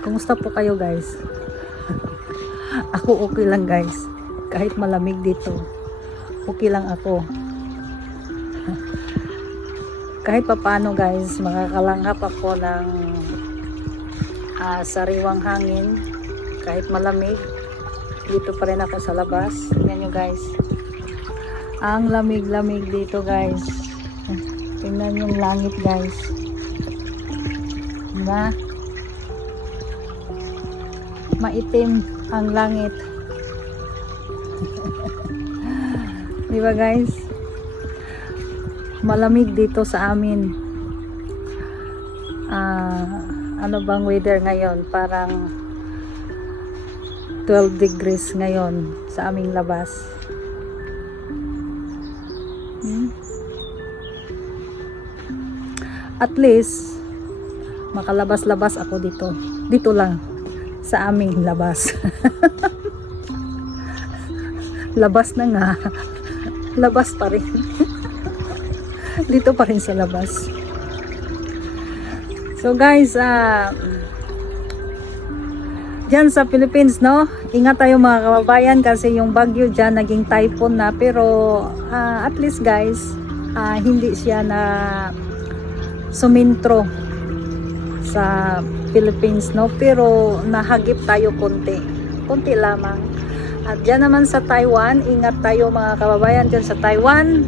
Kumusta po kayo guys? Ako okay lang guys. Kahit malamig dito, okay lang ako. Kahit papaano guys, makakalanghap ako ng sariwang hangin. Kahit malamig, dito pa rin ako sa labas. Tingnan nyo guys. Ang lamig-lamig dito guys. Tingnan yung langit guys. Diba? Maitim ang langit. Diba guys? Malamig dito sa amin. Ano bang weather ngayon? Parang 12 degrees ngayon sa aming labas. At least makalabas-labas ako dito. Dito lang sa aming labas. Labas na nga. Labas pa rin. Dito pa rin sa labas. So guys, dyan sa Philippines, no? Ingat tayo mga kababayan kasi yung bagyo dyan naging typhoon na. Pero at least guys, hindi siya na sumintro sa Philippines, no? Pero nahagip tayo konti lamang. At dyan naman sa Taiwan, ingat tayo mga kababayan dyan sa Taiwan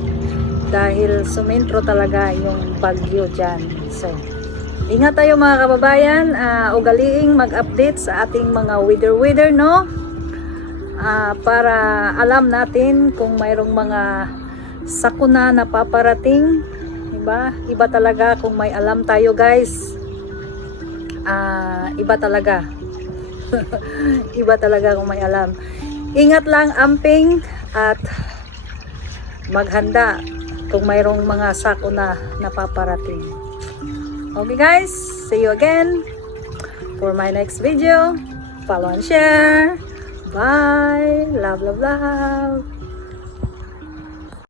dahil sumintro talaga yung bagyo dyan. So ingat tayo mga kababayan, ugaliing mag-update sa ating mga weather, no? Para alam natin kung mayroong mga sakuna na paparating. Iba talaga kung may alam tayo guys. Iba talaga. Iba talaga kung may alam. Ingat lang amping at maghanda kung mayroong mga sakuna na paparating. Okay guys, see you again for my next video. Follow and share. Bye. Love, love, love.